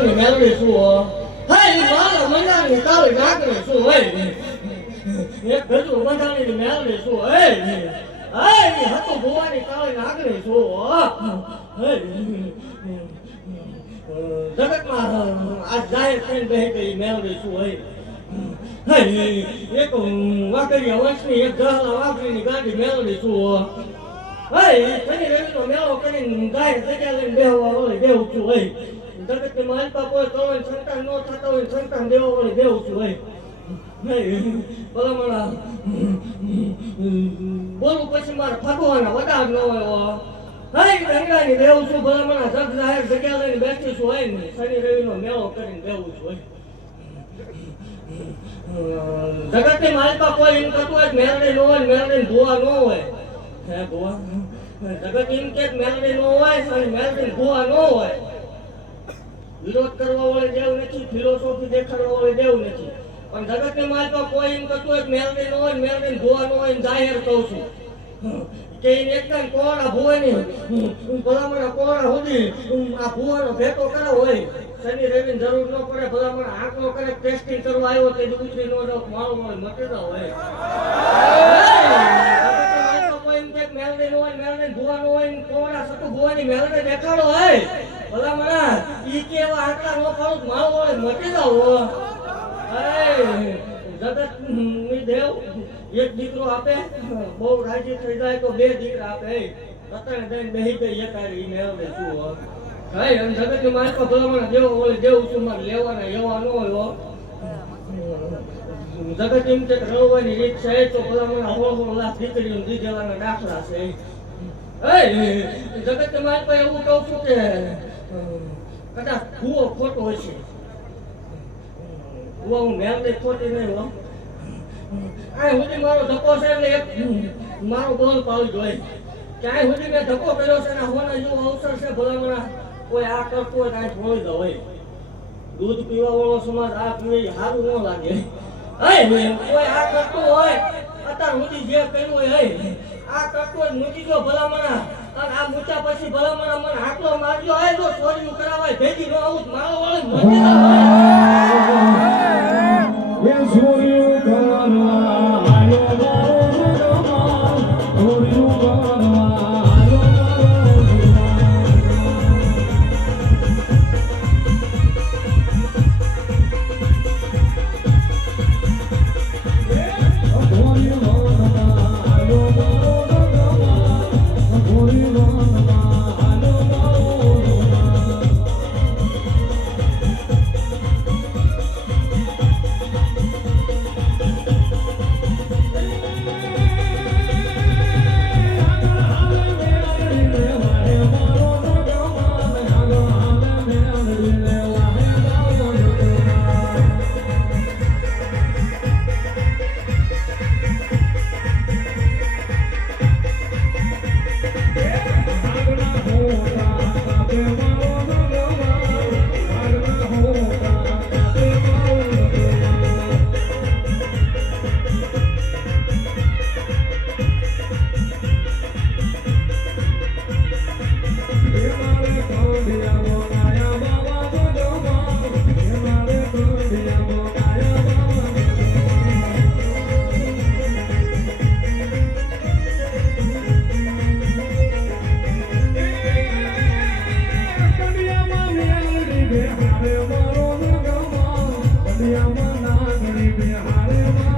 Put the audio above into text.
વર્ષની મેળવી શું હે મારા મંડાની તાળી નાગરે શું હે એક ગજુ મંડાની મેળવી શું હે હે હતું ભુવાની તાળી નાગરે શું હે જગતમાં આ જાહેર થઈને બેહી ગઈ મેળવી શું હે એક વાકડી વંશની એક દહલા વાકડીની ગાડી મેળવી શું હે શનિ રવિનો મેળો કરીને જાહેર જગ્યા લઈને બેહવા વળી બેહું છું હે જગતની માલપા કોઈ કરોડ સંતાન ન થતા હોય સંતાન દેવા વળી બેહું છું હે ભલામણા બોલું પછી મારા ફગવાના વધાર ન હોય હે ગંગાની બેહું છું ભલામણા જગ જાહેર જગ્યા લઈને બેઠી છું હોય ને શનિ રવિનો મેળો કરીને બેહું છું જગતની માલપા કોઈ એમ કરતું હોય મેળવી ન હોય મેળવીને ભૂવા ન હોય હે ભૂવા જગત એમ કે મેળવી ન હોય અને મેળવીને ભૂવા ન હોય વિરોધ કરવા વાળી દેવ નથી ફિલોસોફી દેખાડવા વાળી દેવ નથી પણ જગતની માલપા કોઈ એમ કરતું હોય મેળવી ન હોય મેળવીને ભૂવા ન હોય જાહેર કહું છું કે એને એકદમ કોરા ભૂવાની ભલામણા કોરા સુધી આ ભૂવાનો ભેટો કરો હોય શનિ રવિની જરૂર ન પડે ભલામણા આંકડો કરે ટેસ્ટિંગ કરવા આવ્યો તે ઉતરી ન જાવ મારો મટી જાવ હોય મેળવી ન હોય મેળવી ભૂવાનો હોય કોરા સતું ભૂવાની મેળવી દેખાડો હોય ભલામણા ઈ કે એવા આંકડા ન પાડું મારો હોય મટી જાવ જગત ની દેવ એક દીકરો આપે બહુ રાજી થઈ જાય તો બે દીકરા આપે રતન દઈને બેહી ગઈ એકારી મેળવે શું હે અને જગત ની માલપા ભલામણા દેવો બોલે દેવું છું મારે લેવાના એવા ન હોય જગત એમ કે રળવાની રીત છે તો ભલામણા 16 લાખ દીકરીઓને દી દેવાના દાખલા છે જગત ની માલપા એવું કહું છું કે કદાચ ભૂવો ખોટો હોય છે ભૂવા હું મેળવી ખોટી નહીં હો આ સુધી મારો ધક્કો છે એટલે એક મારો બોલ પાવી જોઈએ ક્યાંય સુધી મેં ધક્કો કર્યો છે ને હોના જેવો અવસર છે ભલામણા કોઈ આ કરતો હોય કાંઈ છોડી દો હોય દૂધ પીવા વાળો સમાજ આ પીવે સારું ન લાગે કોઈ આ કરતું હોય અત્યાર સુધી જે કર્યું હોય આ કરતું હોય મૂકી દો ભલામણા અને આ મૂચા પછી ભલામણા મને હાકલો મારજો હોય તો ચોરીયું કરાવાય ભેગી ન આવું મારો વાળે મૂકી દો Hare